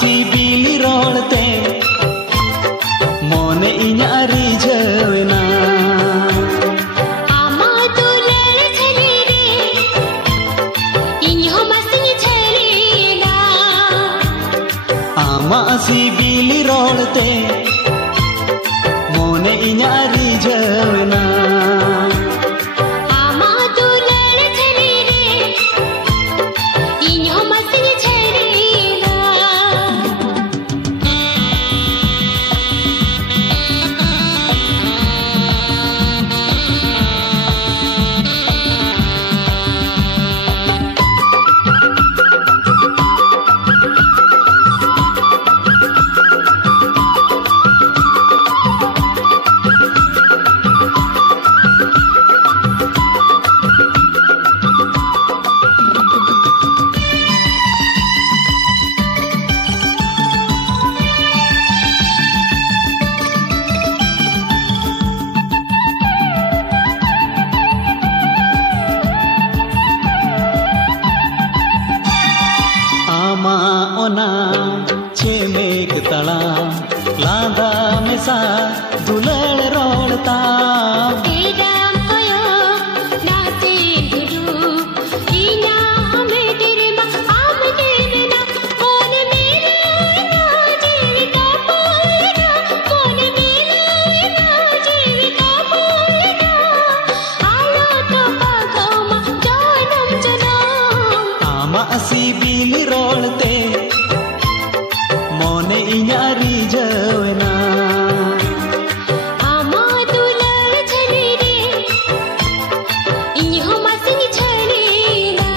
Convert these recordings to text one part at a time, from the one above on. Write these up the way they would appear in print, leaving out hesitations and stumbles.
सिबिली रोड़ते मोने इन्या रिझवेना आमा दुलार छली रे इन्हो मसिंग छलीना आमा सिबिली रोड़ते मोने इन्या रिझवेना आमा दुलार छली रे इन्हो मसिंग छलीना चेमेक तड़ा लादा मेसा दुलड़ रोड़ता तेराम कयो नाचे गुरु इना हमें तेरे माँ आम तेरे ना कौन मेरा ना जीविका बोलना कौन मेरा ना जीविका बोलना आलो तो पागो माँ जानम जनम आमा सिबिली रोड़ते मोने इन्या रिझवेना आमा दुलार छली रे इन्हो मसिंग छलीना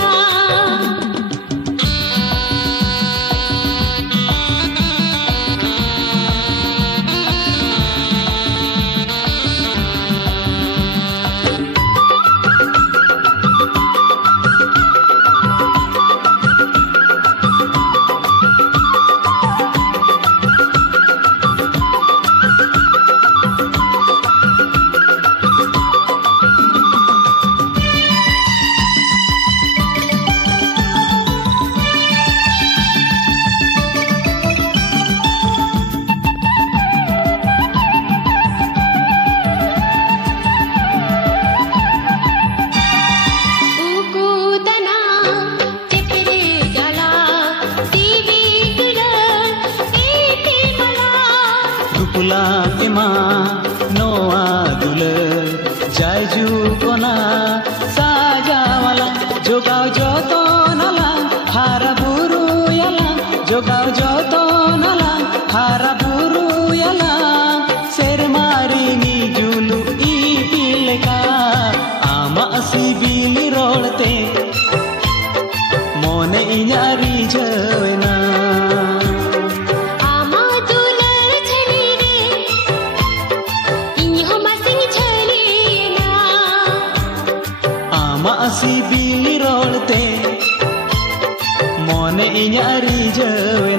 दुकुला एमा नोआ दुलर जायजू कोना साजावाला जोगाव जोतो नला हारा बुरु याला जोगाव जोतो नला हारा बुरु याला सेरमारी नी जुलु ई पिलेका आमा सिबिली रोड़ते मोने इन्या रिझवेना आमा दुलार छली रे इन्हो मसिंग छलीना आमा सिबिली रोड़ते मोने इन्या रिझवेना